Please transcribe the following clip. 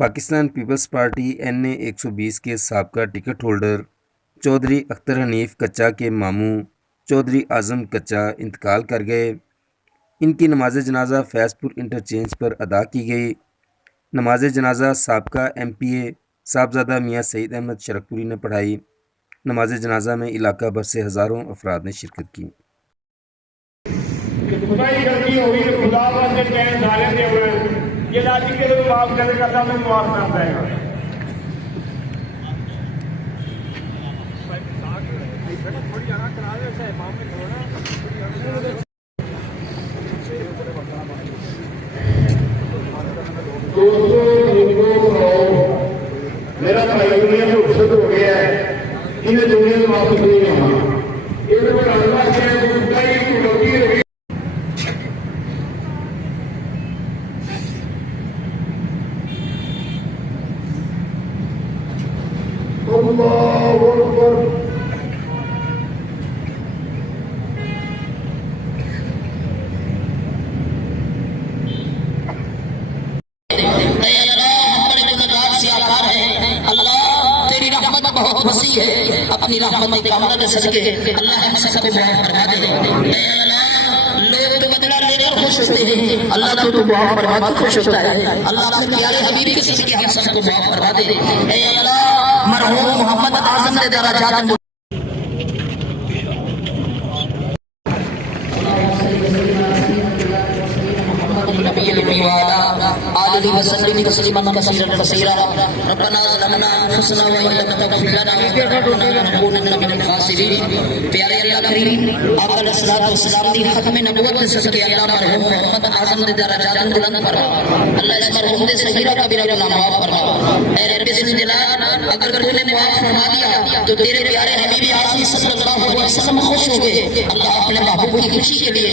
Pakistan peoples party NA 120 के साबका ticket holder Chaudhary Akhtar Hanif कच्चा के मामू चौधरी आज़म कच्चा इंतकाल कर गए। इनकी नमाज जनाजा फैज़पुर इंटरचेंज पर अदा की गई। नमाज जनाजा साबका MPA साहबजादा मियाँ सईद अहमद शरकपुरी ने पढ़ाई। नमाज जनाजा में इलाका भर से हज़ारों अफराद ने शिरकत की। ये लाजी के लोग माफ करेगा तो हमें माफ कर देगा। मेरा भाई दुनिया में उपस्थित हो गया है, इन्हें दुनिया में वापस नहीं आना। अल्लाहु अकबर। बहुत वसी है, अपनी रहमत कामना के सदके अल्लाह हम सबको माफ फरमा दे। लोग तो बदला लेने खुश होते हैं, अल्लाह तो माफ फरमा के खुश होता है। अल्लाह अपने प्यारे हबीब के सदके हम सबको माफ फरमा दे। ऐ अल्लाह मरहूम मोहम्मद आज़म ने दराजात आलिहि वसल्लम तस्लीमन कसीरन कसीरा। रब्बना ज़लमना अनफुसना व इन लम तग़फिर लना व तरहमना लनकूनन्ना मिनल खासिरीन। प्यारे अल्लाह करीम आका अलैहिस्सलातु वस्सलाम दी खत्म नबुवत के सदके अल्लाह मरहूम मोहम्मद आज़म दे दराजात बुलंद फरमा। अल्लाह इस मरहूम दे सगीरा कबीरा गुनाह माफ फरमा। ऐ रब्बे ज़िल-जलाल अगर तूने माफ फरमा दिया तो तेरे प्यारे हबीब आज़म सल्लल्लाहु अलैहि वसल्लम खुश हो गए। अल्लाह अपने महबूब की खुशी के लिए